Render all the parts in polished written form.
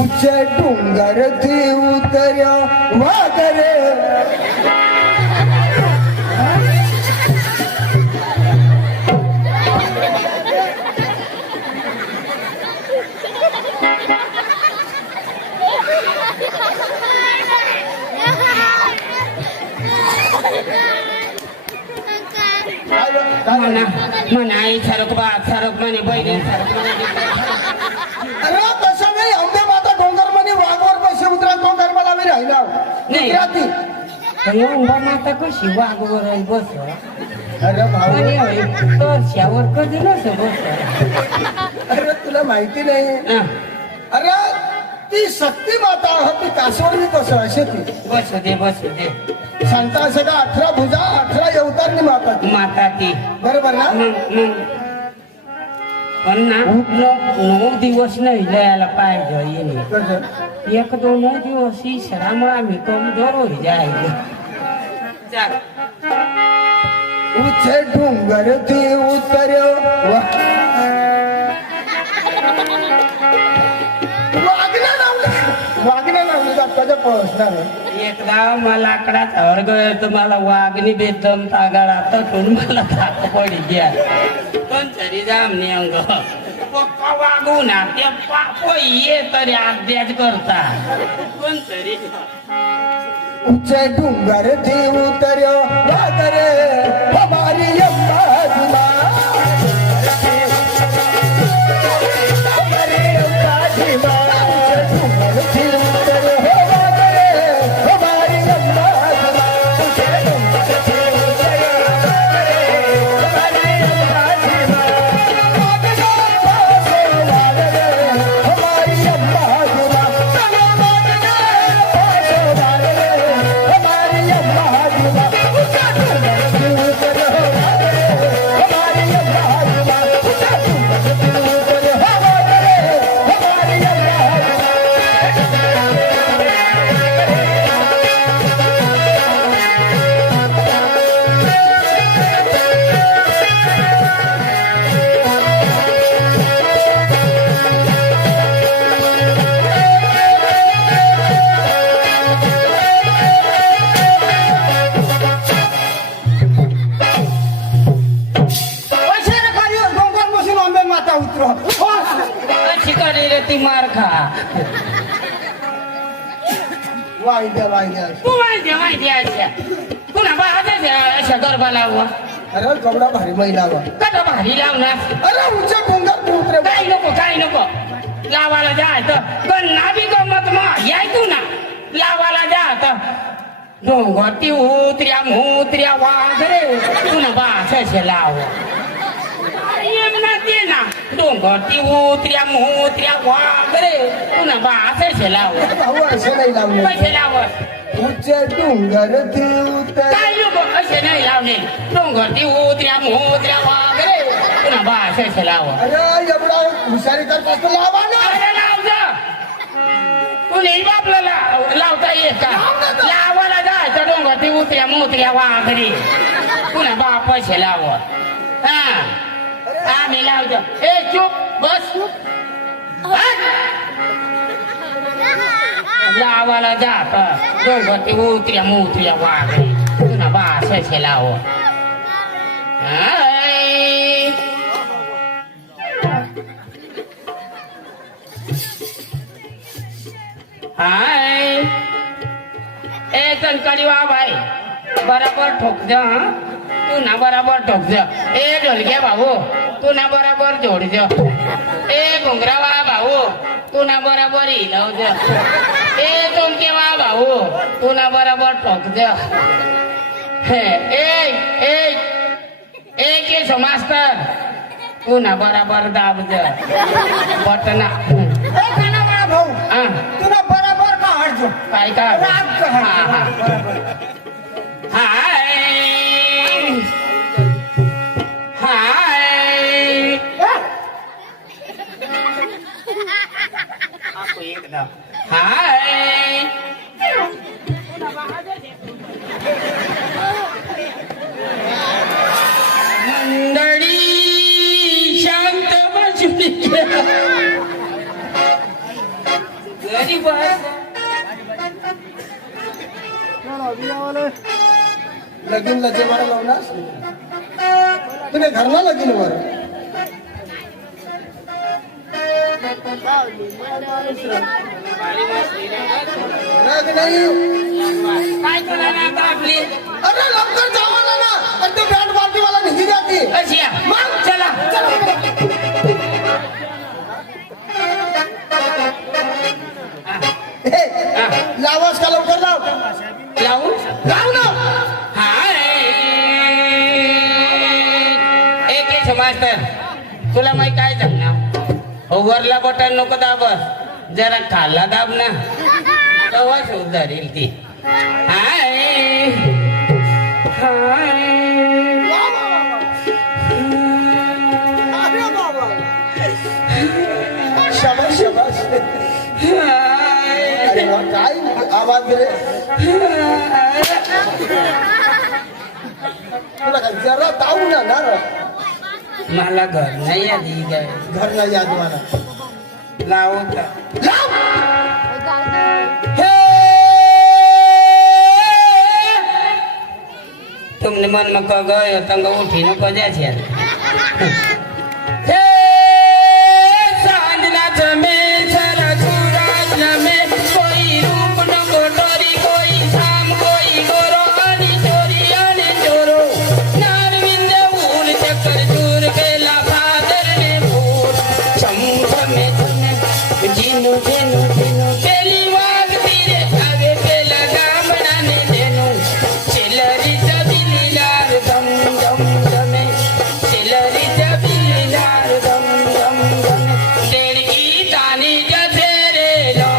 उच्च डोंगरती उतर्या वाघरे म्हणा आई सरक बा सरक म्हणे बहिणी सरक म्हणे. अरे तसं नाही अंबे माता डोंगर म्हणे वाघवर पैसे उतरा डोंगर मला मी राहिला नाही. अंबा माता कशी वाघवर बस अरे भाऊ तोरशावर कधी नस बस. अरे तुला माहिती नाही अरे ती शक्ती माता ती कासवडी कसं असे ती बसू दे बसू दे. सांगता सगळं 18 भुजा 18 अवतारनी माता ती. माता ती बरोबर ना पण ना 9 दिवस नाही लिहायला पाहिजे येणे. कसं? 1-2 दिवस इसरामुळे आम्ही कमजोर हो जायचे. उच्च डोंगर ती उतर वागण्या लावली बाप्पाच्या पोहोचणार एकदा मला आकडाच वर्ग तर मला वाघनी बेदम तागाळा तटून मला धाक पडी द्या पण तरी जामने अंग पप्पा वागू ना ते पाप ये तरी अभ्यास करता पण तरी उच्च डोंगर ती उतर वागरे हमारी अम्मा मार खा वायद्या वायद्या तू माहिती पुन्हा बाळाचा अशा गरबा लाववा. अरे कवडा भारी महिला कसा भारी लावणार. अरे उच्च डोंगर उतरे काही नको लावायला जायचं गन्ना बी गमत मग याय तू ना लावायला जायचं डोंगरती उतऱ्या मुत्र्या वाघरे पुन्हा बाळाचे लाव ते ना डोंगरती उतऱ्या मुत्र्या वाघरे पुन्हा बाळाचे लाव. भाऊ असं नाही लावले पैसे लावत उच्च डोंगर ती उतर काय लोक असे नाही लावले डोंगरती उतऱ्या मुत्र्या वाघरे पुन्हा बाळाचे लाव. अरे एवढा हुशारी करतात लावा ना. अरे लावजा कुणी आपल्याला लावता येत का लावायला जायचं डोंगरती उतऱ्या मुत्र्या वाघरे पुन्हा बाळ पैसे लाव. हा आम्ही लावतो. ए चुप बस लावायला जात डोंगरती उतऱ्या मुत्र्या वाघरे पुन्हा बाळ लाव. हाय ए कणकणी वा भाई बराबर ठोक दे तू ना बराबर ठोक दे. ए ढोलके भाऊ तू ना बराबर जोड दे. ए घुंगरावा भाऊ तू ना बराबर हिलव दे. ए चोमके वा भाऊ तू ना बराबर ठोक दे. ए केशव मास्तर तू ना बराबर दाब दे बटना. भाऊ तुला बरोबर का हटतो काय का हाय हाय एकदा हाय मंडळी शांत बसली कशी बस लगीन लजे मारा लावणार तुम्ही घरला लगीन वर नाही काय करणार आता आपली अरे लवकर जावाला ना आणि ते बँड पार्टी वाला निघी जाते अशी आहे. मग चला हे लावास का लवकर लाव लावून लाव ना हाय एक मास्तर तुला माहिती काय सांगणार ओव्हरला बटन नको दाबस जरा खाल्ला दाब ना तेव्हा सुधारेल ती हाय हाय शाबास शाबास अरे वा काय आवाज रे तुला काय जरा ताऊ ना ना मला घर नाही आली काय घरला याद मला लावत लाव तुमने मन में कह गए तंग उठी न को जाछे हे सांजना जमे सरा सूरज में कोई रूप न कोटोरी कोई शाम कोई गोरो अनि चोरो नारविंद ऊल चक्कर चूर केला फादर ने भूर चम में जिनु जिनु जिनु केली वाग तीरे आवे पेला गामना ने देनु चिलरी जबिलीलार दम दम दमे चिलरी जबिलीलार दम दम दमे देणगी तानी जसेरेलो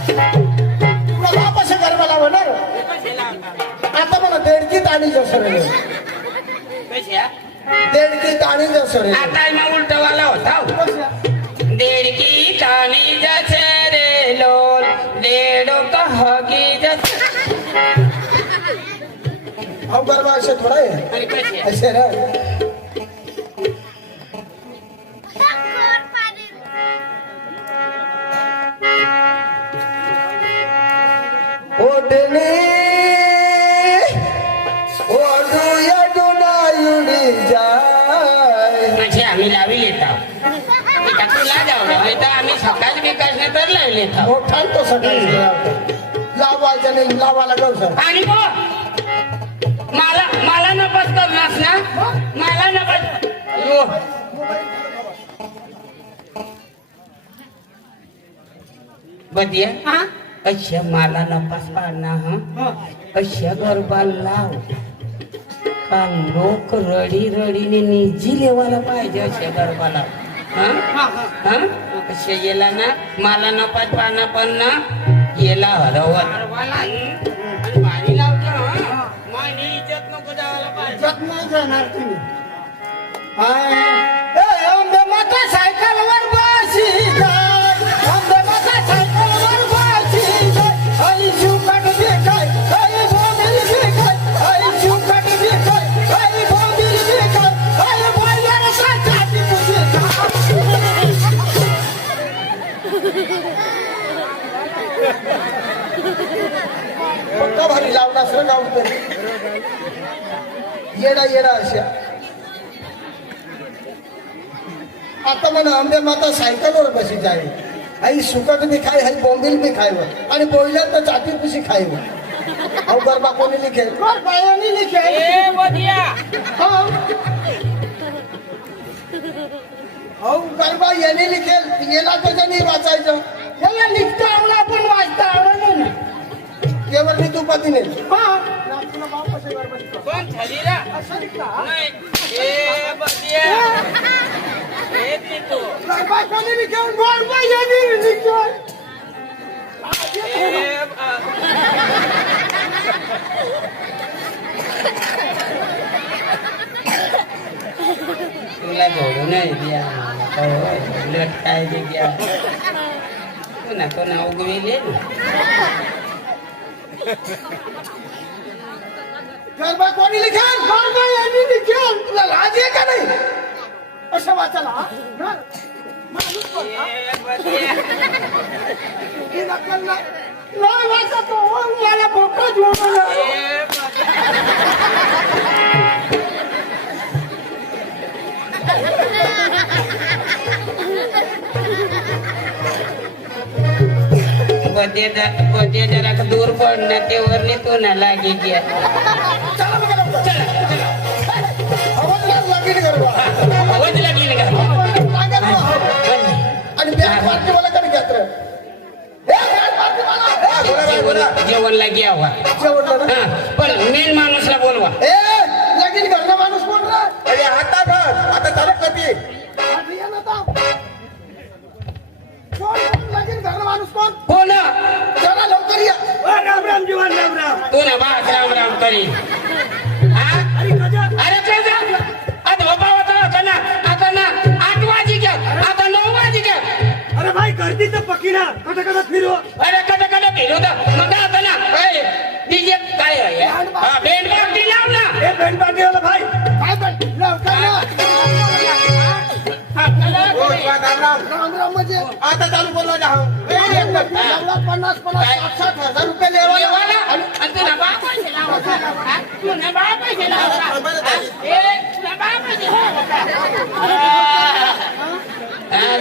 तुला वापस गरबा लावणार आता मला देडकी ताणी जसरे कशी आहे? देडकी ताणी जसरे आता मग उलट वाला होता हो. देडकी तानी जसेरेलो देडो कहगी जस अब गरबा असे थोडा आहे आणि कशी आहे? असे ना ओढणी ओढू यडुनायुडी जाय म्हणजे आम्ही लावी येतो तुला जाऊ तर आम्ही सकाळ विकासने तर लावले येतो मोठा तो सकाळी लावायचं नाही लावायला गौ सर आणि मग मला मला नपस करणास ना मला नपस अयो. बदिया अशा मला नपास पाडना हा अशा गरबा लाव का लोक रडी रडीने निजी लेवायला पाहिजे अशा गरबा लाव हा अशा येला ना मला नपास पाडना पण ना येला हरवत भारी लावतो माझी इज्जत नको जायला पाहिजे नाही जाणार तुम्ही आंबे माता सायकल वर बसी जाय आंबे माता सायकल वर बसी जाय आई शुकट देखाय आई बोंबील देखाय आई शुकट देखाय आई बोंबील देखाय आई बोलर सा छाती तुझे पक्का भारी लावला सर गावते येडा येडा अशा आता म्हणा आंबे माता सायकलवर बसी जाय आई सुकट बी खाय आई बोंबील बी खायवर आणि बोलल्यात तर चाटी पुशी खायवर अहो गरबा कोणी लिखेल बायांनी लिखेल ए बदिया अहो गरबा याने लिखेल याला त्याच्यानी वाचायचं याला लिखता आवडा आपण वाचता आवडलं ना यावर मी तू पती नाही कोण छलीरा नाही ए बदिया एक नी तू गरबा कोणी लिखेल गरबा याने लिखेल तुला जोडू नाही द्या लटकाय दे द्या कोणा कोणा उगविले गरबा कोणी लिखेल गरबा यांनी लिखेल तुला लाज आहे का नाही असं वाचायला हा? माणूस कोणता? ही नक्कल ना नाही वाचतो मला फोटो जोडून कोणते जरा दूर पडणं ते वरने तो ना लागे चला बघा लवकर. चला आवाज लागेल गरबा आवाज लागली का लागेल ना. आणि बँक पार्टी मला कडे घेत रे बँक पार्टी मला जेवण लागे आवा जेवढं ना. पण मेन माणूसला बोलवा ए लगीन घरला माणूस कोण रे अरे आता बघ आता चालू करते आधी ये ना आता. कोण लगीन घरला माणूस कोण हो ना चला लवकर या राम राम जीवन राम राम तू ना बा राम राम करी हा? अरे ते जा. आता बाबा होता ना आता ना 8 वाजी घ्या आता 9 वाजी घ्या अरे भाई गर्दी तर पक्की ना कट कट फिरू अरे कदा फिरू तर मग आता ना डीजे काय आहे हा बेंड पार्टी लाव ना ए बँक पार्टी वाला भाई काय पण लवकर या हो राम राम राम राम म्हणजे आता चालू बोलवा जा 50 60,000 रुपये लेवा देवाला आणि तू ना बा पैसे लावता हा? तू ना बा पैसे लावता हा? ए तू ना बा पैसे लावता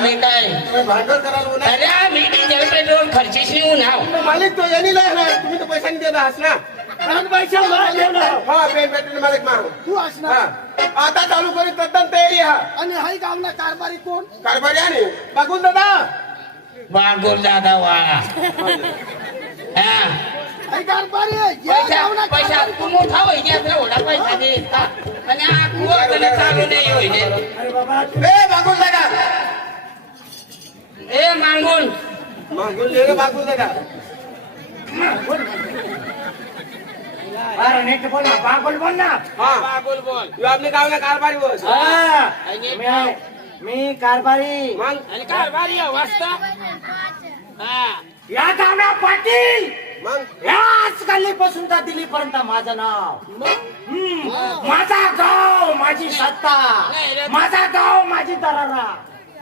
मी काय तुम्ही भांडवल करायला बोला. अरे आम्ही डिझेल पेट्रोल खर्चीच नेऊन आहो तो मालिक तो यांनी नाही ना तुम्ही तो पैसा नाही देणार ना हा पेन पेट्रोल मालिक मा तू हा असणार आता चालू करी तद्दन तयारी हा आणि हाय गावना कारभारी कोण कारभारी आणि बघून दादा बागोर दादा वाळा हा हाय कारभारी या गावना पैसा कारभारी तू मोठा होई आपला एवढा पैसा दे आणि आखू चालू नाही होई ए बघून दादा ए मागून मागून ले रे बघून दादा अरे नेट बोल ना बागोल बोल ना हा बागोल बोल तू आपले गावला कारभारी बस मी कारभारी मग आणि काय बारी वाजता हा या गावना पाटील मग याच गल्लीपासून तर दिल्लीपर्यंत माझं नाव माझा गाव माझी सत्ता नाही रे. माझा गाव माझी दरारा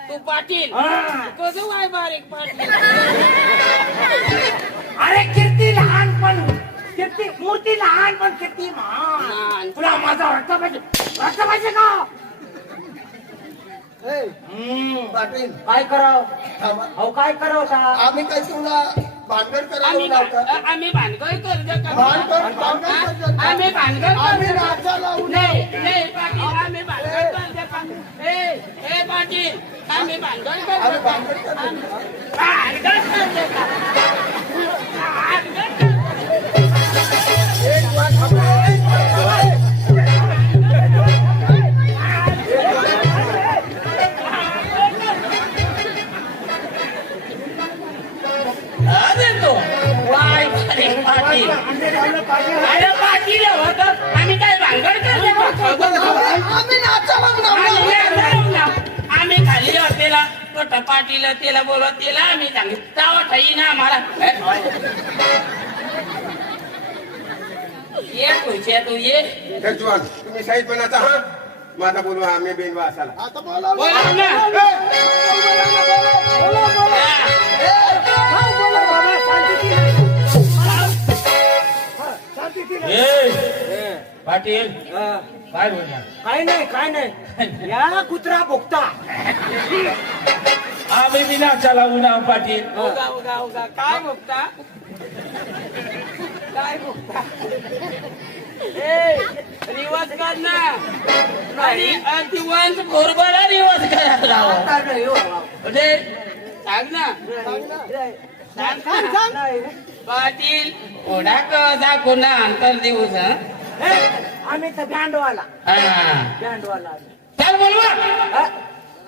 तू पाटील हा. कसं वाय बारीक पाटील अरे कीर्ती लहान पण कीर्ती मूर्ती लहान पण कीर्ती महान लहान. तुला माझा रक्त पाहिजे का पाटील काय कराव थांबा. अहो काय कराव का आम्ही काय तुला भांडण करायला लावता आम्ही भानगड करतो भानगड आम्ही भानगड आम्ही करतो राजाला नाही पाटील आम्ही भानगड करतो ए पाटील आम्ही भानगड आम्ही करतो भांडण करतो. भानगड करतो भानगड एक वाट थांबा. अरे तो वाय बारीक पाटील अरे पाटील होतं आम्ही काय भानगड करतो आम्ही नाचा मग आम्ही खाली होतेला तो टपाटीला त्याला बोलत त्याला आम्ही सांगितलं तावा ठाई ना आम्हाला ये खुशे तू ये जगजवान तुम्ही शाहीदपणाचा हा माझा बोलवा आम्ही बेनवा असाला आता बोला बोला ना पाटील काय बोलणार काय नाही या कुत्रा भोगता आम्ही बिना चालावू ना पाटील उगा काय भोगता काय भोगता रिवाज कर ना आणि दिवस बरोबर रिवाज करायला म्हणजे सांग ना सांग ना. पाटील ओढा कसा कोणा अंतर दिवस आम्ही तर बँडवाला चल बोलवा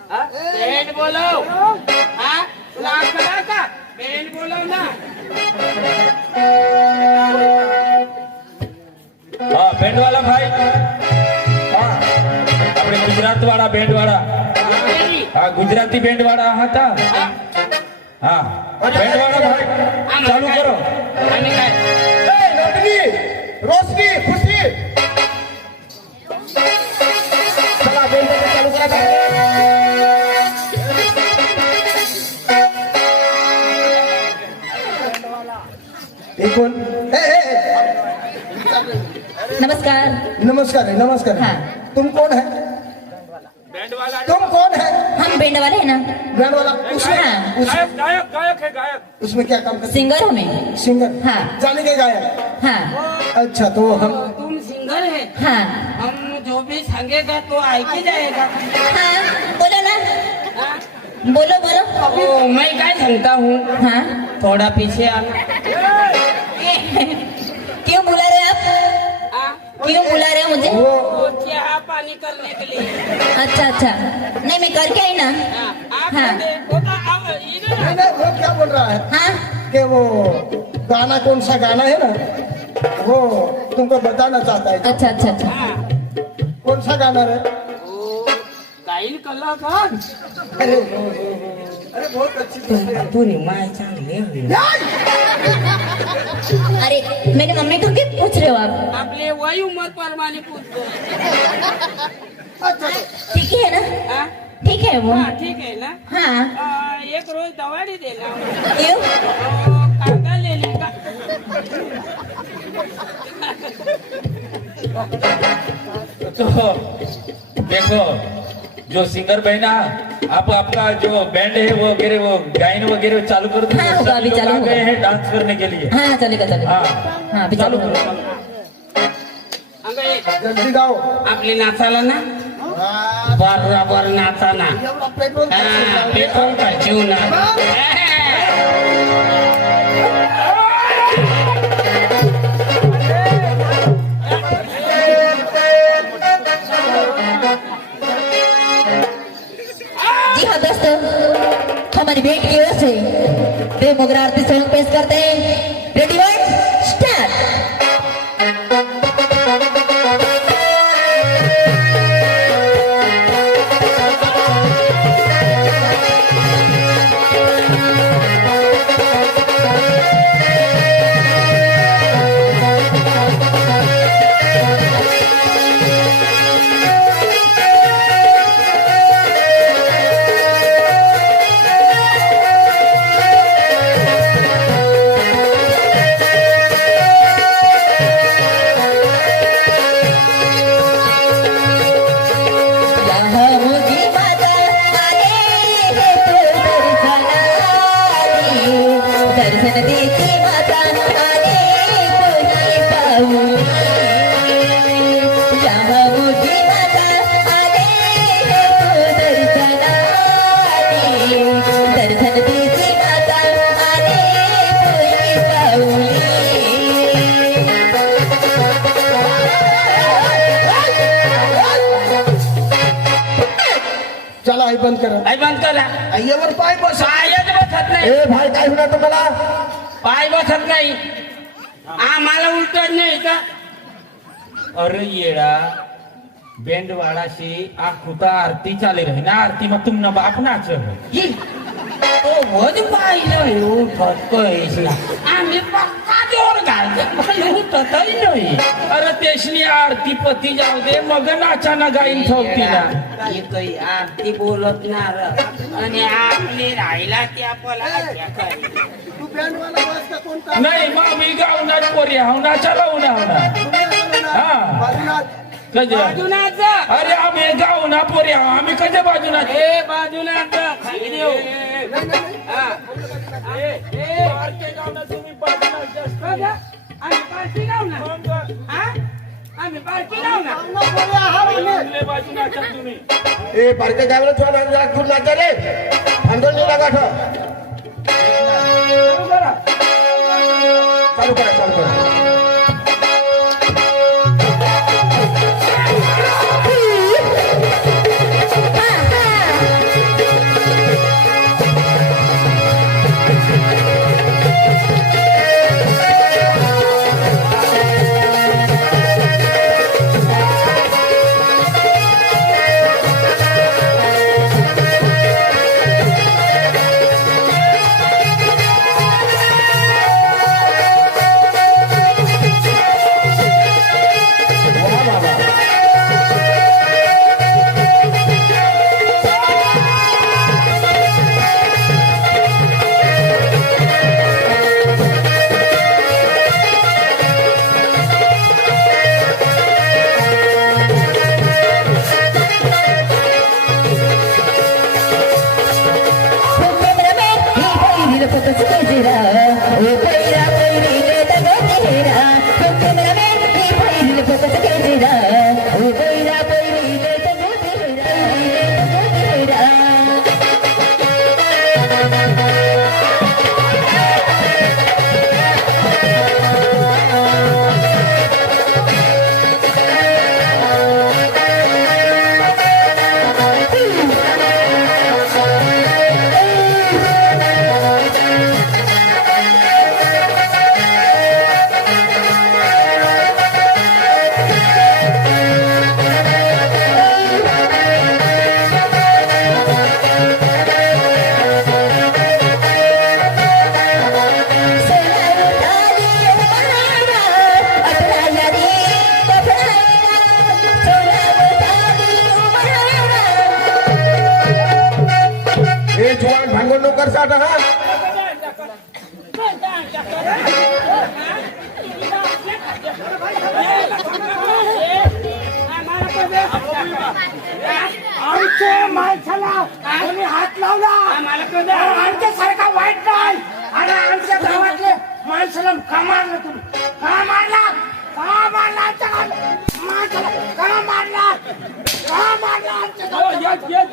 बेंड बोलव हा तुला करा का बेंड बोलव ना हाँ बैंड वाला भाई हाँ अपने गुजरात वाला बैंड वाला हाँ गुजराती बैंड वाला हाँ था हाँ बैंड वाला भाई चालू करो आम्ही काय ए, नोटगी रोशनी खुशी चला बेंड चालू करा कोण नमस्कार। नमस्कार है नमस्कार है हाँ। तुम कौन है बैंड वाला तुम कौन है हम बैंड वाले हैं ना। बैंड वाला उसमें हाँ। गायक गायक गायक है गायक। उसमें क्या काम करते सिंगर हूँ मैं। सिंगर हाँ। जाने के गायक हाँ अच्छा तो हम तुम सिंगर है हाँ हम जो भी संगेगा तो आई के जाएगा हाँ बोलो ना, हाँ? बोलो बोलो। ओ, मैं क्या सांगता हूँ हाँ थोड़ा पीछे आना क्यों बुला रहे आप? हाँ? क्यों बुला रहे हो मुझे? वो चाह पानी करने के लिए अच्छा अच्छा, नहीं मैं करके आई ना। हाँ, आप हाँ। देखो तो आओ, इधर नहीं नहीं वो क्या बोल रहा है हाँ कि वो गाना कौन सा गाना है ना वो तुमको बताना चाहता है अच्छा अच्छा अच्छा। हाँ, कौन सा गाना है वो गायन कलाकार अरे अरे बहुत अच्छी बात है। तू निमाय चांगले अरे मेरी मम्मी को क्यों पूछ रहे हो आप? आपले वही उम्र प्रमाणे पूछतो अच्छा तो ठीक है ना, हाँ? ठीक है वो। हाँ, ठीक है ना हाँ एक रोज दवाड़ी देना क्यों? कागदा ले लेगा तो देखो जो सिंगर बहना आप आपका जो बैंड है वो वगैरह वो गायन वगैरह चालू कर दो। हाँ, होगा, सभी अभी लोग चालू आ गए होगा। हैं डांस करने के लिए। हाँ चलेगा चलेगा। हाँ हाँ अभी चालू चालू करो करो। जल्दी गाओ आपले नाचाला ना हाँ, बरोबर नाचा ना एवढा पेट्रोल हाँ, पेट्रोल खर्चू ना जी हाँ दोस्तों, हमारी भेंट की ओर से प्रेम मोगरा आरती सॉन्ग पेश करते हैं। Ready one start. यहाँ मुझी माता आले है तो दर्शन देती माता आले तो ही पाऊंगी। यहाँ मुझी माता आले है तो दर्शन देती माता आले तो ही पाऊंगी। चला आई बंद करा आई बंद करा आईवर पाय बस पायच बसत नाही ए भाई काय होणार तुम्हाला पाय बसत नाही आम्हाला उलटत नाही का अरे येड़ा बैंड वाला से आखुता आरती चाले रही ना आरती में तुम न बाप नाच रहे ही तो वध पाहिलं उठत कळीस ना आम्ही पक्का जोर घालतो पण उठतही नाही अरे तेशनी आरती पती जाऊ दे मग नाचा ना गाईन ठोकतीला ही काही आरती बोलत ना र. आणि आपली राहिला त्या पला तू बँड वाला वाजता कोणता नाही मग मी गावणार पोरी हाव नाचा लावू ना हा. बाजूनाथ कधी बाजूनाच अरे आम्ही गावना पोरी हाव आम्ही कधी बाजूना ए बाजूनाच खाली देऊ हा. बघा, आम्ही पार्टी लावू ना हा? आम्ही पार्टी लावू ना ए पार्के गावला तुला नांदा दूर लागला रे आंदोलन लागा ठो चालू करा काढा हा आमच्या माणसाला कोणी हात लावला आमच्यासारखा वाईट नाही आणि आमच्या गावातले माणसाला का मारलं तुम्ही का मारला आमच्या माणसाला का मारला आमच्या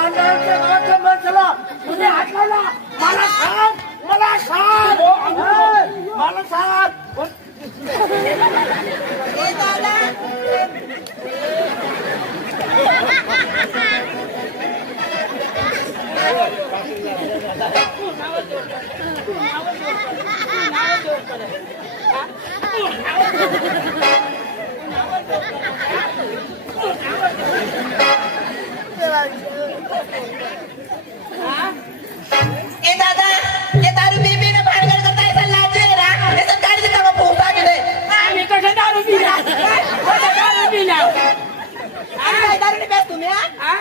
गावातल्या माणसाला तुम्ही हात लावला मला सांग ए दादा ये दारू पी पी ने भानगड करता ऐसा लाज रे रा ये सब गाड़ी से तब फूटा गेले आम्ही कसं दारू पिला कसं दारू पिला अरे दारू ने बेस तुम्ही हा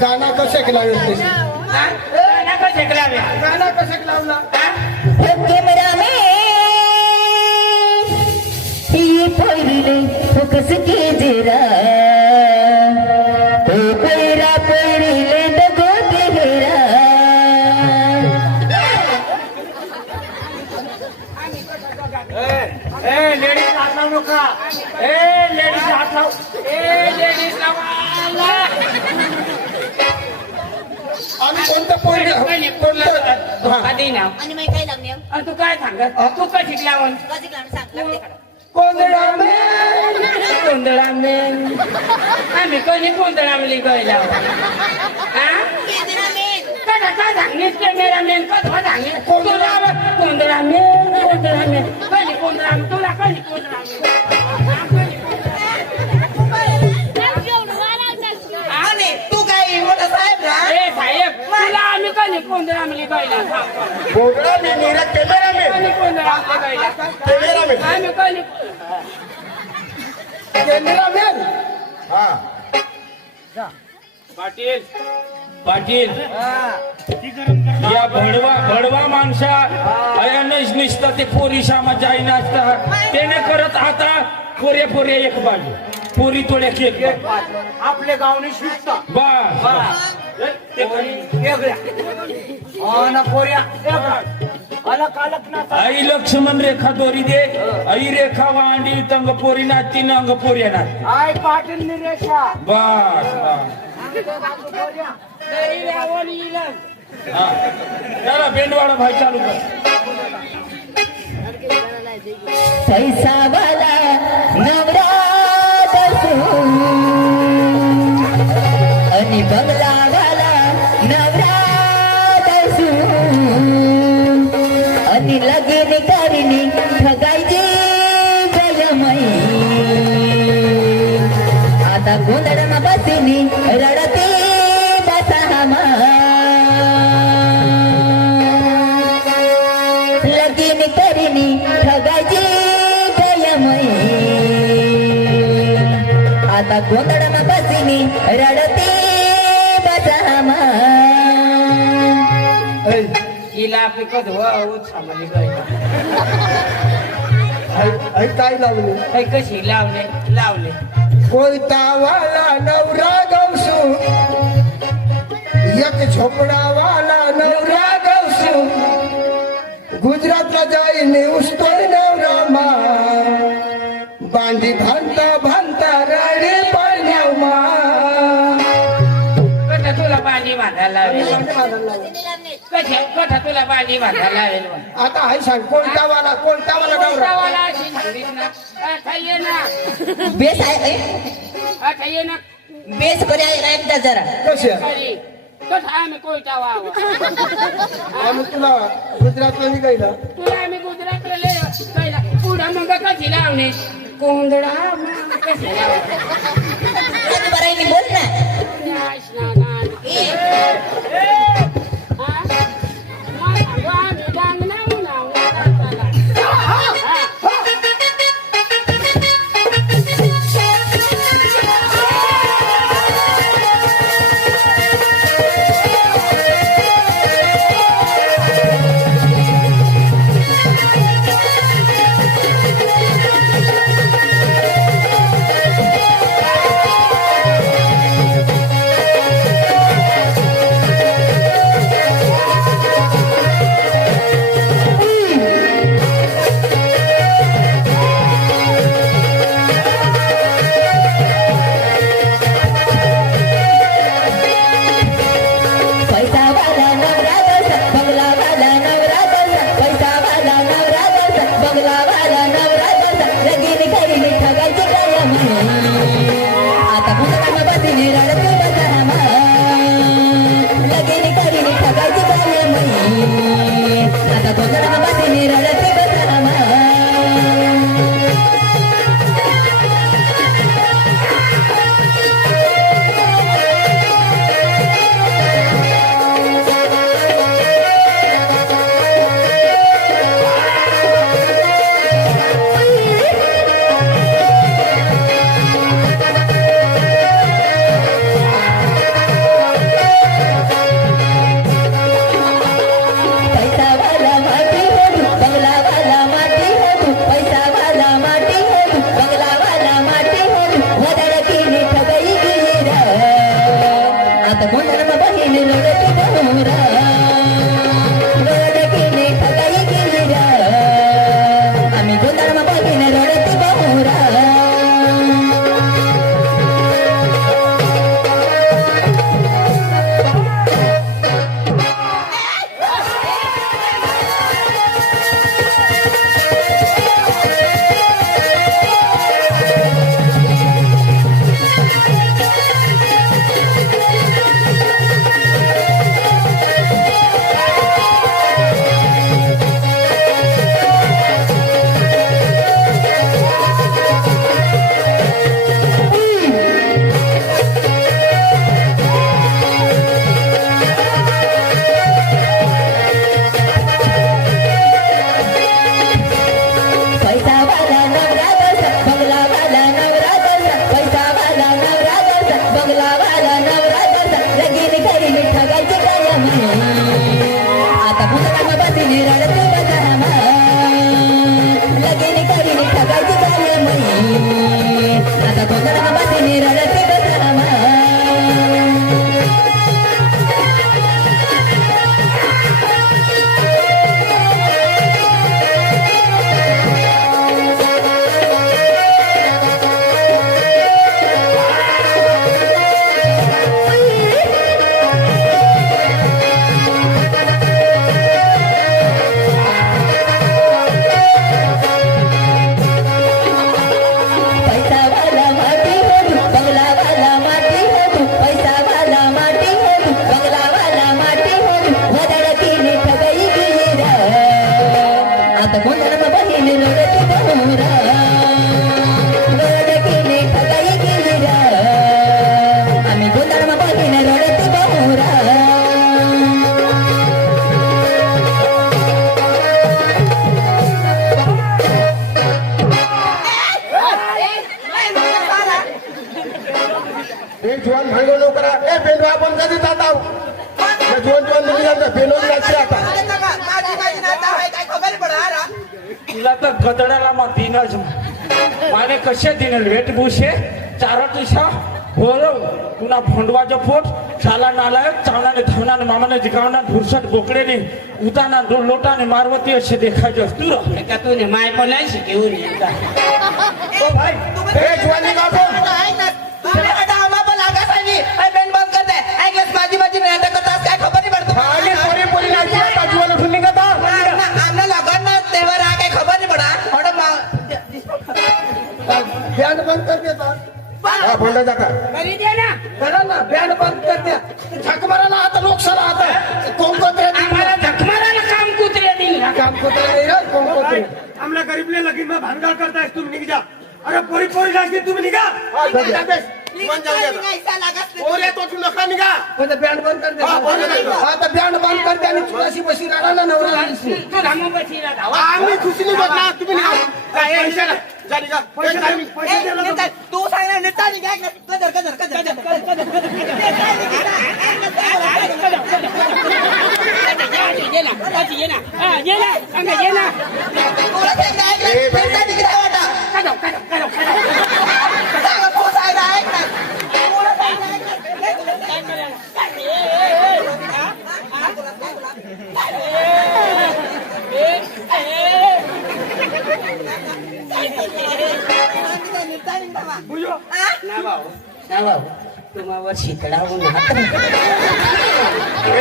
गाणं कसं लावलं नका शिकलावे गाणं कसं लावला कैमरा में ये पहिले फोकस के जरा ओ पैरा पहिले दगो तेरा लेडीज हात लावू नका लेडीज हात लाव लेडीज लावा आम्ही कोणतं कोणतं आधी नाव आणि मी काय लागणे आणि तू काय सांगत तू काय शिकला म्हण कधी लागणे सांग लागते काढा गोंधळा मेन आम्ही कोणी गोंधळा मिली गयला काय सांगलीस कॅमेरा मेन कधी सांगली गोंधळा मेन कधी गोंधळा तुला कधी आणि तू काय मोठा साहेब ना ए साहेब तुला आम्ही कधी गोंधळा मिली गयला बोगडा मी मेरा कॅमेरा में कधी गोंधळा मिली गयला कॅमेरा में आम्ही कधी कॅमेरामॅन हा पाटील पाटील या भडवा माणसा अयानच निसता ते पोरी सामा जाई नसता त्याने करत आता पोरे एक बाजू पोरी थोड्या केक आपल्या गावने शिकता बस ते ना पोऱ्या अलग अलग ना आई लक्ष्मण रेखा दोरी दे आई रेखा वांडी तंग पोरी ना तीन अंग पोरी ना आय पाटील निरेशा बस हा चला बेंडवाडा भाई चालू कर पैसा वाला नवरा दसू आणि बंगला वाला नवरा दसू आणि लगीन करीनी ठगायची गयमई आता गोंधळमा बसिनी रडते बसामा लगीन करीनी ठगायची गयमई आता गोंधळमा बसिनी रडते बसामा हिला पिकत सामाली गयला काय लावले काही कशी लावले कोयतावाला नवरा गवसू एक झोपडावाला नवरा गवसू गुजरातला जाईने उस्तोय नवरा मा बांधी भांता रडे पाण्याव मा कथा तुला बांधी बांधायला लावेल कथा तुला बांधी बांधायला लावेल आता हाय सांग कोणतावाला नवरा कोणतावाला अशी सांगितली ना आता ये ना बेस आहे आता ये ना बेस करे आहे एकदा जरा कशी अरे कथा आम्ही कोयता व्हावं आम्ही तुला गुजरातला निघायला तुला आम्ही गुजरातला लय पुढं मग कशी लावणे कोंदडा मग कशी लावणे बरं बोल ना करीने ठगायची काय म्हणे आता कोणाला बसीने रडते बसरामा लगीन करीने ठगायची काय म्हणे आता कोणाला बसीने रडते बसरामा एक जुवान भांडो नो करा ए पेंडवा आपण कधी जात आहो जुवान जुवान निघी जात पेंडून जायची आता तिला तर गदडाला मग दिनच माने कसे दिनल वेटभूषे चार दिशा बोलो पुन्हा फोंडवाचा पोट शाला नालायक चावनाने धावनाने मामाने जिगावना भुरसट बोकडेने उताना लोटाने मारवती असे देखायचे असतो का तू ने माय पण नाही शिकवून ओ भाई ए जुवान निघा आपण आणि पोरी पोरी नाची आता जुवान उठून निघत बँड बंद कर देता हा फोंडा जाता घरी दे ना करा ना बँड बंद कर द्या झक मारायला आता लोकशाला आता कोंकोत्रे आम्हाला धकमाराला काम कुत्रे दिल काम कोत्रे नाही रे कोंकोत्रे हमला गरीबले लगीन में भांडा करता है तुम निक जा अरे पोरी पोरी जाके तुम निका मन जाऊ द्या ओरे तो तू नका निघा बँड बंद कर दे हा, बंद कर दे. आता बँड बंद कर दे आणि चुराशी बशी राहिला नवरा तू रामू बशी ना धावा आम्ही खुशी निघत ना तुम्ही निघा काय आहे? पैसे ना जा निघा पैसे दे ना तू सांग ना नेता निघा कदर कदर कदर ये ना ये ना ये ना सांगा ये ना तुला सांग ए, बाई. नेता निघा वाटा काढो काढो काढो सांग तू सांग ना ऐक ना तुला सांग ना नेता निघा ना भाऊ तुम्हावर शितळा होऊन हे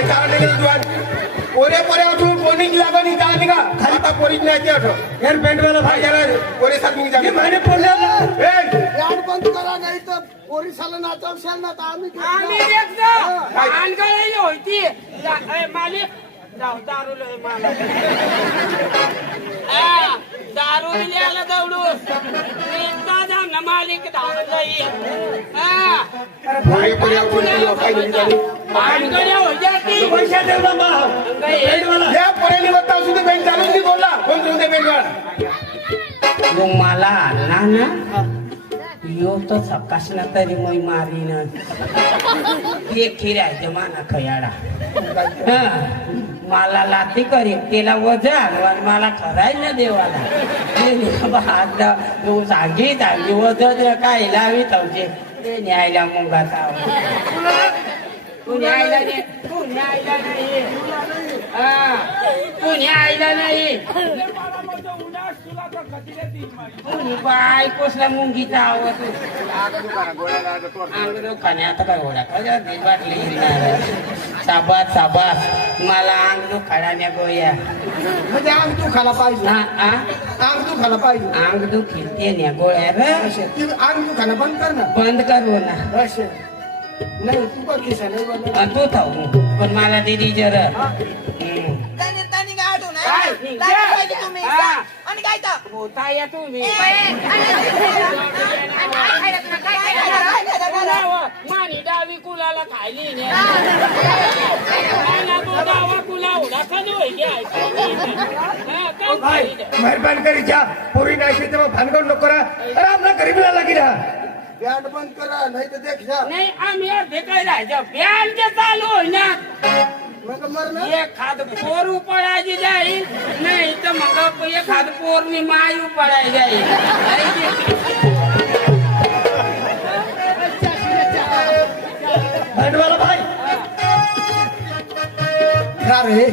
चालू निघेल जुवान ओरे पोरे उठून कोणी लागो निघा निघा आता पोरीच नाही आठव यार पेंटवाला भाई याला पोरीसात निघ ये मैंने बोला याड बंद करा नाही तर पोलिसाला नाचवशाल ना तर आम्ही आम्ही एकदा आणगळली होती मालिक जाऊ दारू लय मला दारू दिल्याला दौडू एकदा जाऊ ना मालिक धावत जाई भाई पोरी काय निघाली आणगळ्या होत्या की पैसा देवला मा पेंटवाला या पोरेली वत्ता सुद्धा बेंच चालून ती बोलला कोण तुमचे बेंचवर मग मला आणला ना यो तो सकाशना तरी मै मारीन हे खिरायचं माना खयाडा मला लाती करी तिला वजा आणि मला करायला देवाला तू सांगी सांगी वज काय लावी तुझे ते न्यायला मुंगाचा तू न्यायला नाही तू न्यायला नाही तू न्यायला नाही बायकोसला मुंगीचा आवाज खाण्यात काय ओढा वाटली साबास साबास मला अंग दुखाड्या गोया म्हणजे अंग दुखायला पाहिजे अंग दुखायला पाहिजे अंग दुखील ते न्या गोळ्या रे ती अंग दुखायला बंद कर ना बंद करू ना असे नाही तू बघ खिसा नाही बंद तू थांब पण मला दिदी जर त्याने त्याने काय आठवण काय? आहे? दारू पाहिजे तुम्ही हा. आणि काय तर होता या तुम्ही मानी डावी कुलाला खायली कुला उडा खाली भाई मेहरबान करी जा पोरी नाही तेव्हा भानगड नको करा अरे आपला गरीबला लागी ना बँड बंद करा नाही तर देख जा नाही आम्ही अर्धे काय राहायचं बँड चालू होय ना मग मरणार एखाद पोर उपळायची जाईल नाही तर मग एखाद पोर मी माय उपळाय जाईल भांडवाला भाई का रे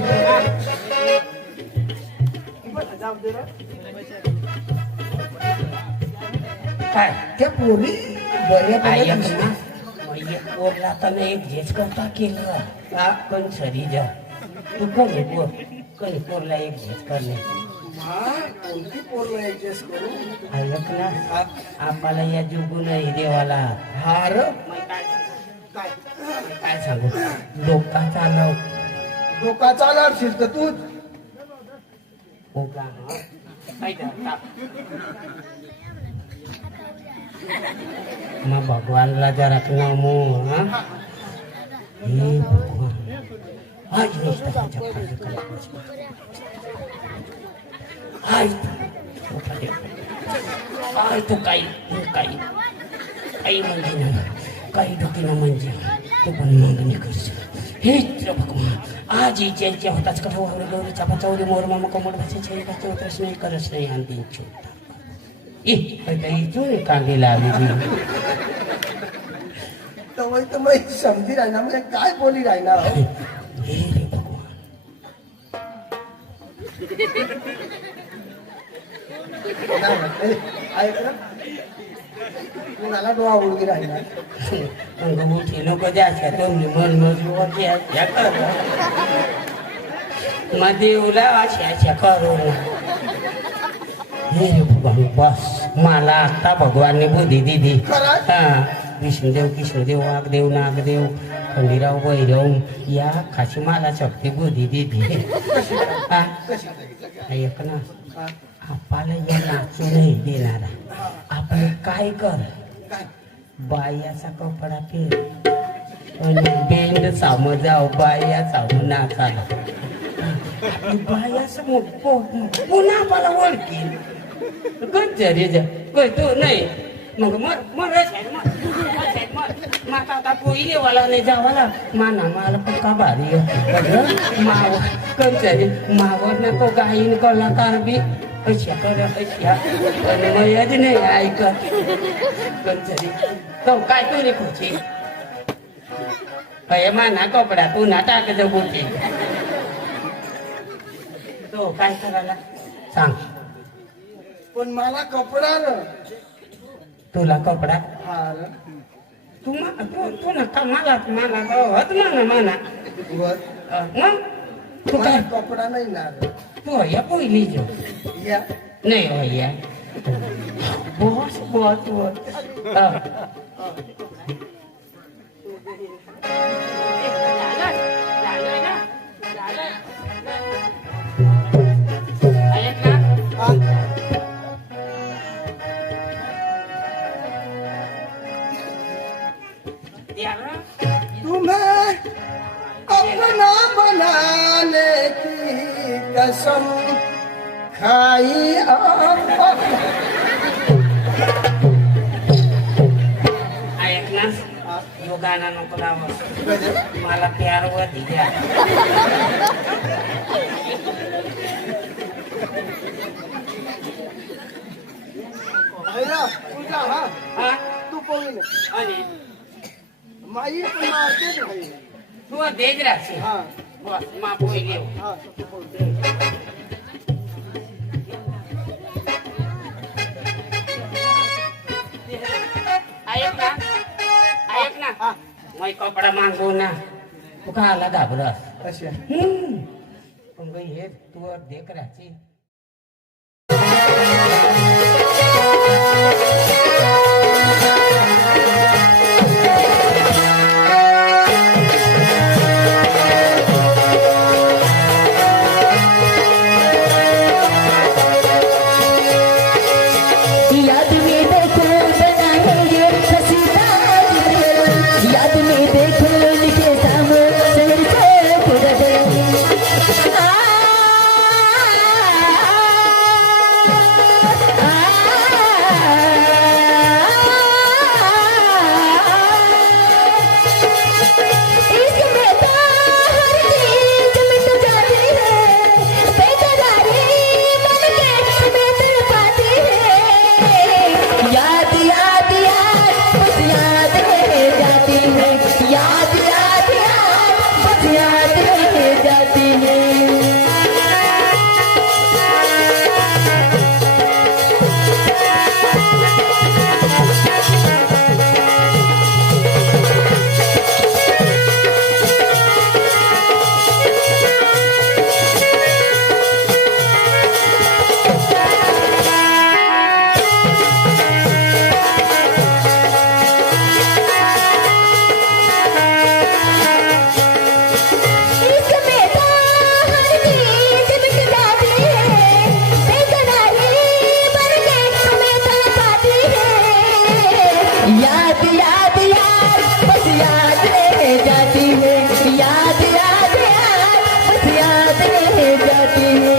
काय त्या पोरी बऱ्या ऐक बऱ्या ना मग एक पोरला तर मी एक झेच करता केलं पण सरी जा तू कधी पोरला एक झेच करणे कोणती पोरला ऍडजस्ट करू ऐक ना आम्हाला या जुगू नाही देवाला हार काय सांगू डोका चालव डोका चालणार तर तू हो का मग भगवानला जरा नमो हा हे भगवान आज नुसतं त्याच्या खाली करायचं. आज आज तू काही म्हणजे नाही काही दुखीनं म्हणजे तू पण मागणी करशील हेच भगवान आज ही ज्यांच्या होताच कथा वावरे गौरी चापा चौरी मोर मामा कोमड भाषेचे होतच नाही करत नाही आणि त्यांची इथून कांदी लावली तवय तर मग समजी राहणार म्हणजे काय बोली राहणार हे रे भगवान कुणाला डोळा उडगी राहणार अंग उठी नको द्यायच्या तुम्ही मन मजूर मग देऊला अशा अशा करू हे रे भगवान बस मला आता भगवानने बुद्धी दिली खरंच? हा विष्णुदेव कृष्णदेव वाघदेव नागदेव खंडीराव वैरव या खाशी मला शक्ती बुद्धी दिली हा ऐक ना आपल्याला या नाचू नाही देणारा आपण काय कर बायाचा कपडा फेर आणि बेंड साम जाऊ बाया सामू नाचाला बाया समोर पुन्हा मला ओळखील गंजरी जा तू नाही मग मग माता आता पोई वाला नाही जावाला माना मला पक्का भारी माव कंचरी मावर ना तो गाईन कलाकार बी अशा कर अशा आणि मयाच नाही ऐकत कंचरी तो काय तू रे खुची अय माना कपडा पुन्हा टाक जगूची तो काय करायला सांग पण मला कपडा र तुला कपडा हार तू नका मला होत म्हणा म्हणा वर मग तू काय कपडा नाही ना तू या पहिली जो या नाही भैया बॉस बहुत बहुत तुम्हें अपना बनाने की कसम खाई ऐक ना यो गाणं नको लावं मला प्यारवर दिल्या तुझा हा हा तू पोळी आणि माई पण मारते नाही तू देख राहशील हा बस मा पहिली हा तू पोळी ऐक ना मै कपडा मागवू ना तू का आला घाबरस अशा पण बाई हे तू देख राहशील याद में देखो बना है ये हंसी ताज महल याद में देखो लिखे सामने शहर से खुद आ इसमें तो हर चीज मिट जाती है बेकरारी मन के में तड़पाती है याद याद याद बस याद रह जाती है याद याद याद बस याद रह जाती है इसमें तो हर चीज मिट जाती है बेकरारी मन के में तड़पाती है याद याद याद बस याद रह जाती है याद याद याद बस याद रह जाती है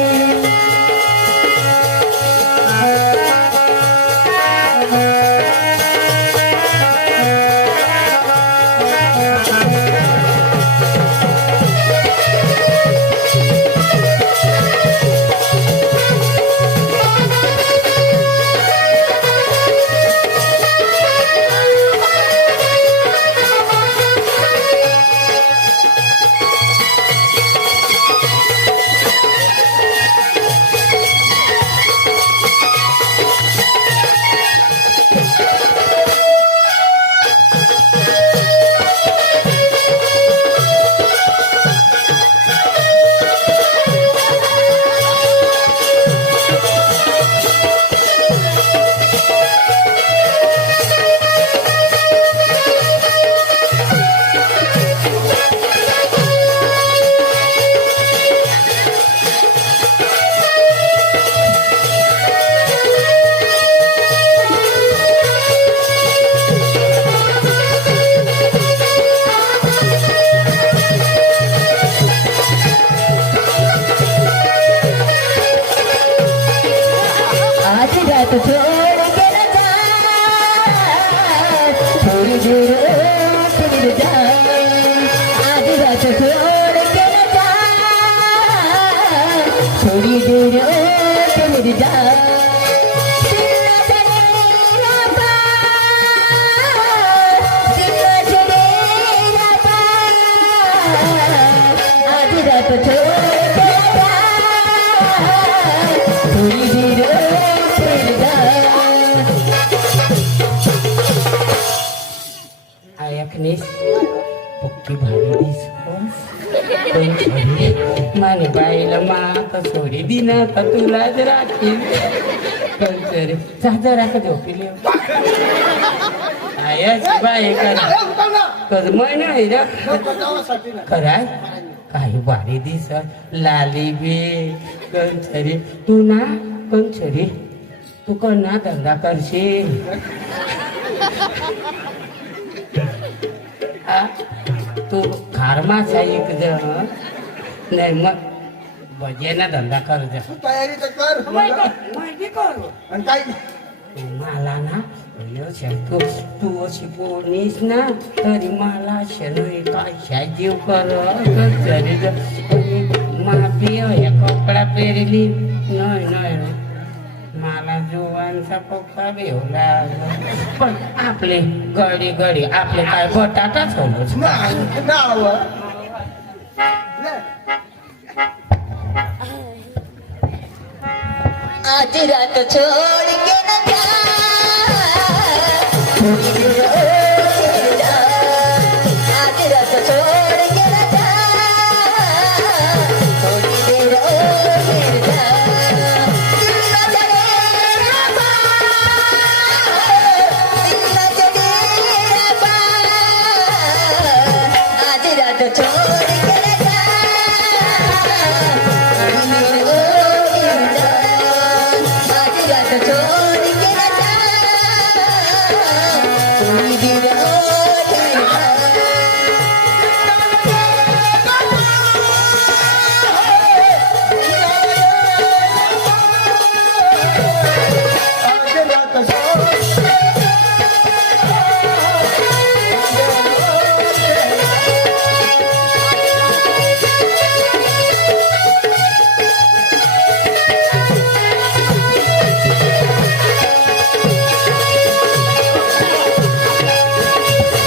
आज रात छोड़ के न जा थोड़ी देर और फिर जा आज रात छोड़ के न जा थोड़ी देर और फिर जा दिल न चलेगा पार, दिल न चलेगा पार। आज रात छोड़ के न जा थोड़ी देर और फिर जा ऐकनीस पक्की भारी दिस पण भारी माने तर सोडी दिन तर तुलाच राखील कंचरे जरा का झोपिले आयाच बाय करा कर्मय नाही रे खराय काही भारी दिसत लाली बे कंचरी तू ना कंचरी तू करणा धंदा करशील आ? तू खारमाचा एक जण नाही मग भजेना धंदा कर जा तयारी तर कर माहिती कर आणि काय मला ना तू तू अशी बोललीस ना तरी मला शनई काय जीव कर तरी माफी हे कपडा पेरली नाही नाही मला जुवांचा पक्का बेवला पण आपले गडी गडी आपले काय बटाटाच होलोच नाव आज रात छोड़ के न जा आज रात छोड़ के न जा थोड़ी देर और फिर जा दिल न जले रे दिल न जले रे आज रात छोड़ के न जा थोड़ी देर और फिर जा आज रात छोड़ के न जा थोड़ी देर और फिर जा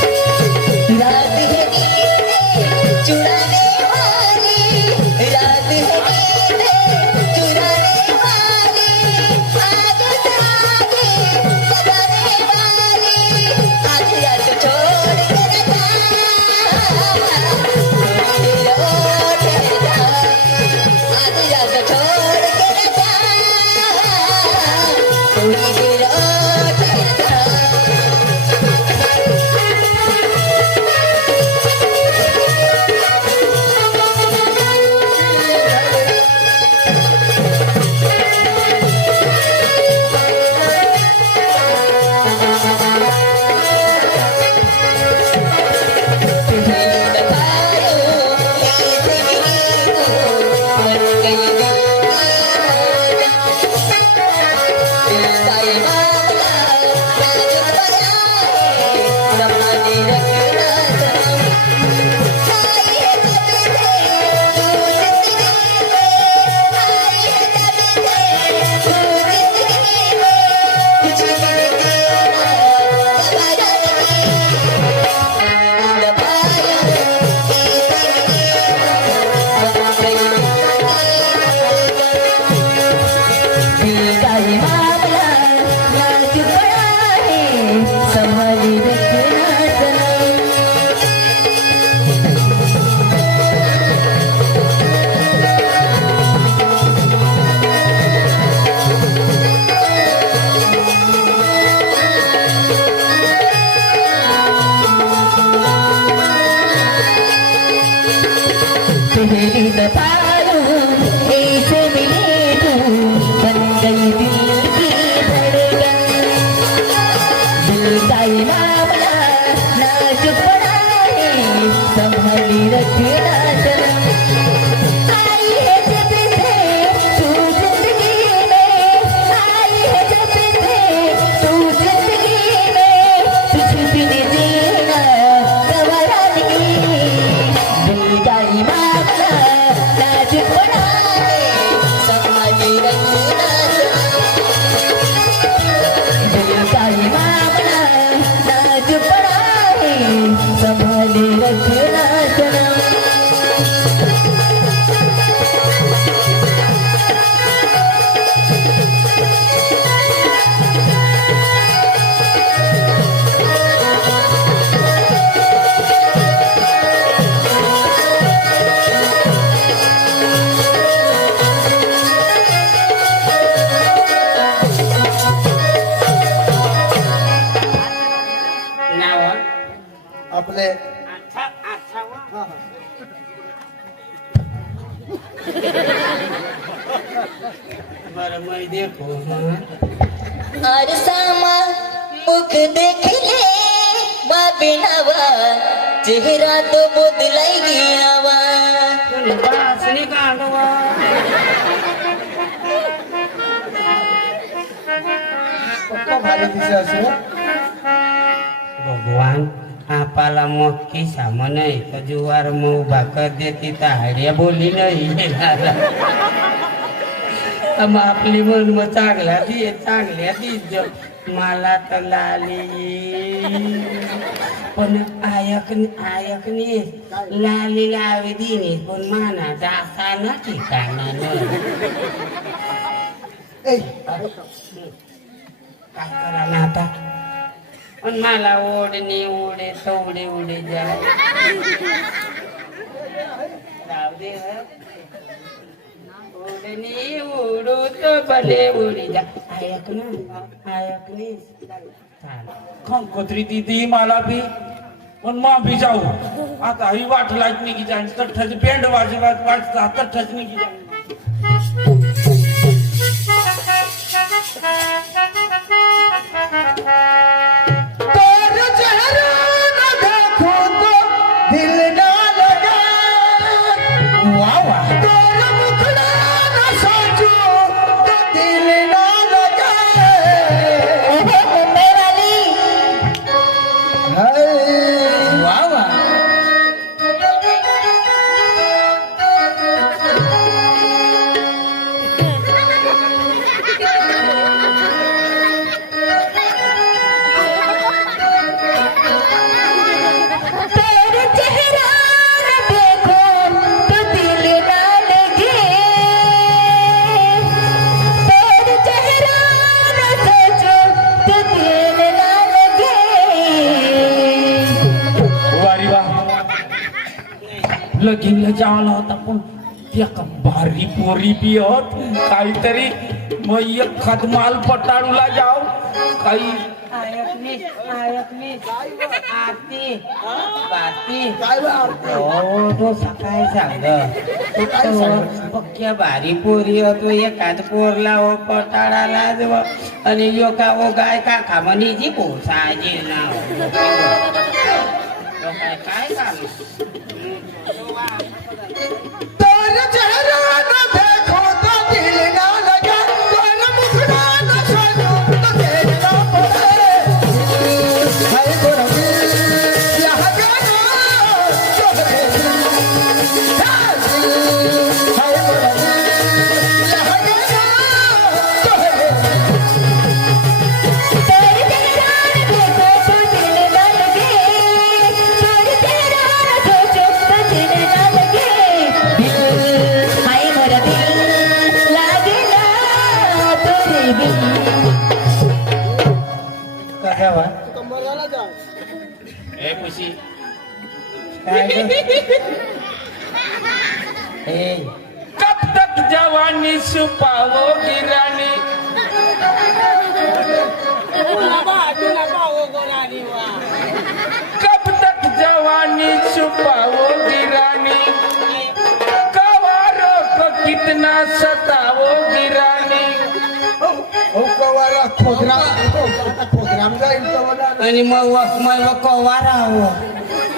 रात है नींद चुराने वाली रात है नींद चुराने वाली आज सागे सजाने वाली आज रात छोड़ के न जा थोड़ी देर और ठहर जा आज रात छोड़ के न जा थोड़ी देर और ठहर जा संभाली रखना सनम पहली दफा ऐसे मिले तू बन गई दिल की धड़कन दिल का ये मामला नाजुक पड़ा है संभाली रखना सनम आई है जब से तू जिंदगी में आई है जब से तू जिंदगी में तुझ बिन जीना गवारा नहीं दिल का ये मामला नाजुक पड़ा है संभाली रखना दिल का ये मामला नाजुक पड़ा है संभाले रखना सनम आपले बरं मैं देखो अरसामा मुख देख ले बिनावा चेहरा तो बदलाई गयावा बासनी काढवा पक्का भारी दिसे असे भगवान आपाला मोठी सामान आहे तर जुवार मऊ भाकर देते तर हाड्या बोली नाही मग आपली मन मग चांगल्या दिस मला तर लाली पण आयकने लाली लावी दिनी पण माना जाता ना ठिकाणा काय करा ना आता पण मला ओढणे ओढे तवडे उडे जाय राव दे ओढणे उडू तो भले उडी जा ऐकणे कंकोत्री दिदी मला बी पण मग बी जाऊ आता ही वाट लाईत निघी जाईन तठ्ठाची पेंड वाजता तठ्ठाच निघी जाईन तेरे चेहरा न देखो तो दिल ना लगे वाह वाह तेरा मुखड़ा न सोचो तो दिल ना लगे मुंबई वाली हाय वाह वाह तेरे चेहरा न देखो तो दिल ना लगे तेरे चेहरा न सोचो तो दिल ना लगे वारी वा लगीनला जावला होता पण त्या भारी पोरी बी होत काहीतरी मग एखाद माल पटाळूला जाव काही आयकणे आरती बाती काय बा अर्थ? हो तो सकाळी सांग पक्क्या भारी पोरी होतो एखाद पोरला हो पटाळाला जव आणि योका ओ गाय का खामणी जी पोसायची ना काय काम तेरे चेहरा न देखो तो दिल ना लगे तेरा मुखड़ा न सोचो तो दिल ना पड़े हाय गोरा यहाँ गाना जो है हाय गोरा यहाँ गाना जो है तेरे चेहरा न देखो तो दिल ना लगे तेरे चेहरा न सोचो तो दिल ना लगे हाय मोरा दिल लागे ना तेरे बिन कसा वा कमराला जा ए खुशी काय ए कब तक जवानी छुपाओगी रानी कब तक जवानी छुपाओगी रानी कवारों को कितना सताओगी रानी हो कवारा खोदराम जाईल कवारा आणि मग कवारा हो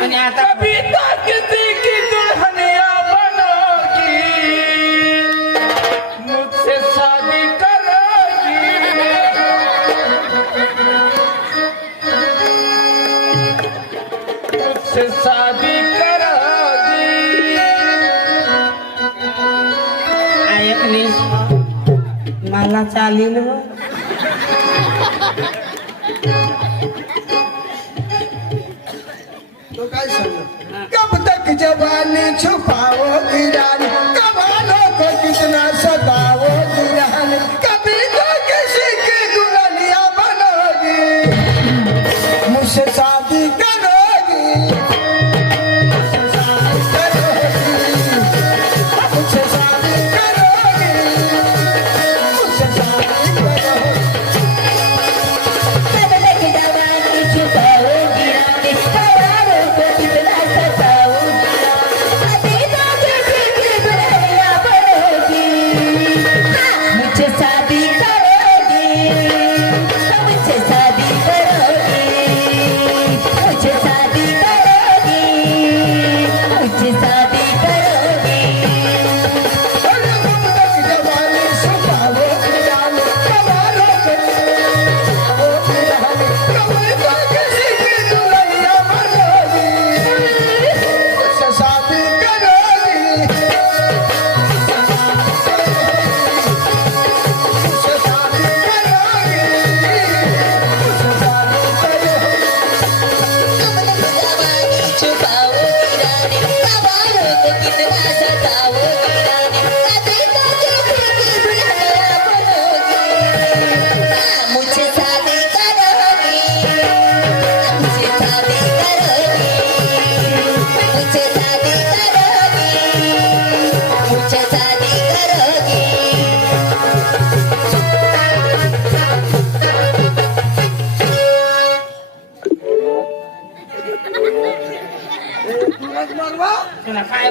आणि आता कभी तो किसी की दुल्हनिया बनोगी मुझसे शादी करोगी मुझसे शादी करोगी ऐकणे मला चालील व. तो काय सांग कब तक जवानी छुपाओगी रानी कवालों को कितना सताओगी रानी कभी तो किसी की दुल्हनिया बनोगी मुझसे शादी करोगी मुझसे शादी करोगी मुझसे शादी करोगी मुझसे शादी करोगी कब तक जवानी छुपाओगी रानी कवारों को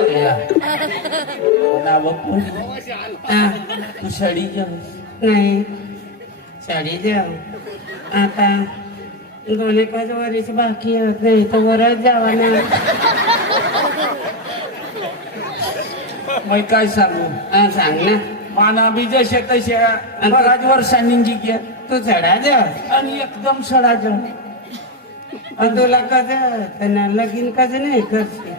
होया नाव पोरी हा, तू साडी घ्या नाही साडी द्या आता 2-1 वर्ष बाकी होत नाही तर वरच जावा ना मग काय सांगू हा, सांग ना माना बी जशा तशा बराच वर्षांनी घ्या तू चढा जा आणि एकदम सडाच्या तुला कसं लगीन कसं नाही करते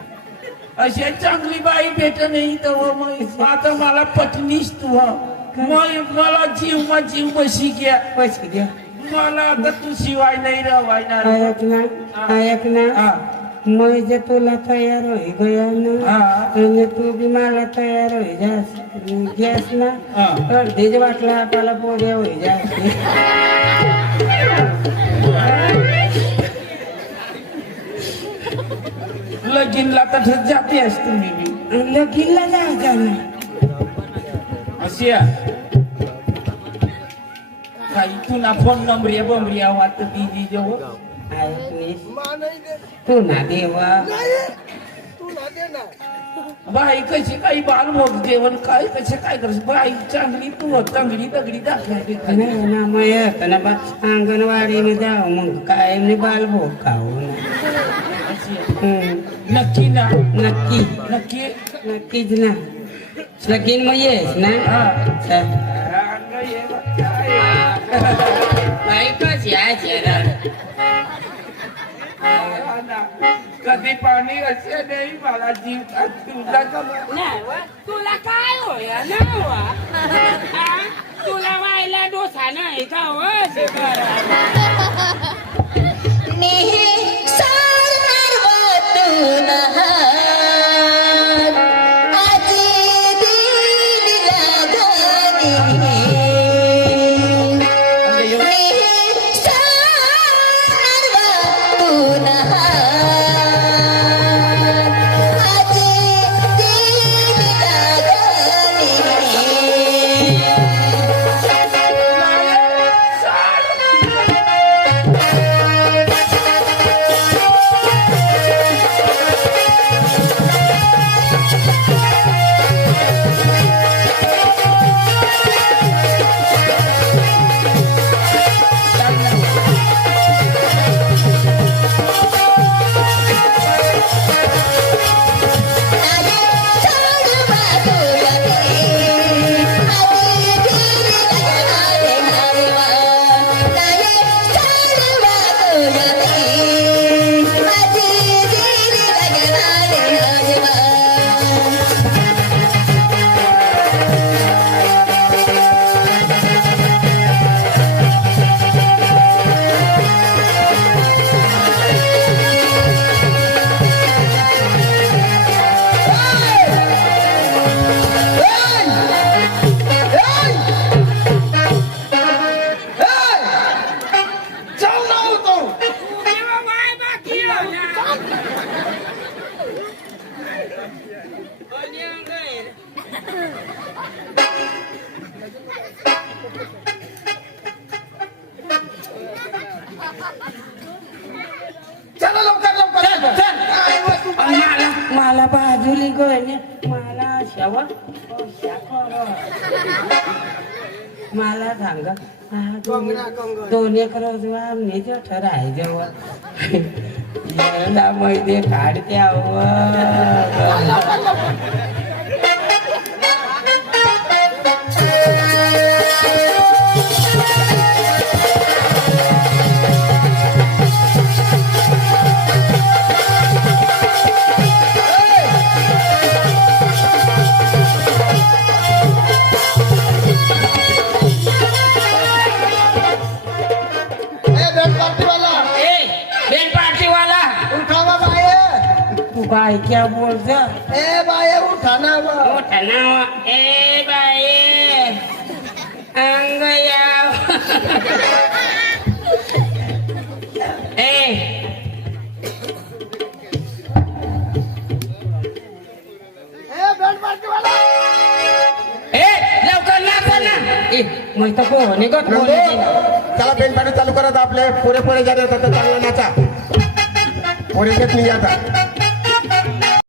अशी चांगली बाई भेट नाही तर मग आता मला पत्नीच तू हा. मग मला जीव बशी घ्या पैसे द्या मला आता तू शिवाय नाही रवायणार ऐक ना मग जे तुला तयार होई गया ना हा. आणि तू बी मला तयार होई जास ना हा. अर्धीच वाटलं आपल्याला पोऱ्या होई जास लगीनला तर जाते असते मी बी लगीनला जायचं ना अशी काही तुला फोन नंबर बंबरिया वाटत दीदी जवळ तू ना देवा तू ना दे ना बाई कशी काही बालभोग जेवण काय कसे काय करस बाई चांगली तू चांगली दगडी दाखवायची नाही ना मग येतं ना बा अंगणवाडीने जाऊ मग काय मी बालभोग खाऊ ना नक्की ना नक्की नक्की नक्कीच ना लगीन मग येस ना चल. बाई कशी आहे कधी पाणी असे नाही मला जीव तुझा तुला काय होया ना तुला व्हायला डोसा नाही का चला लवकर लवकर मला बाजूली गणे मला शेवा मला सांगा 2-1 रोज आम्ही ठराय जेव्हा मध्ये काढते बाई क्या बोलत ए बाय उठा ना मोठा नाव ए बाई अंग याव लवकर नाचा ना मग तर पोहणे गत चला बेल पाणी चालू करत आपले पुरे पुरे जाणे होतात चांगला नाचा पुरे घेत नाही आता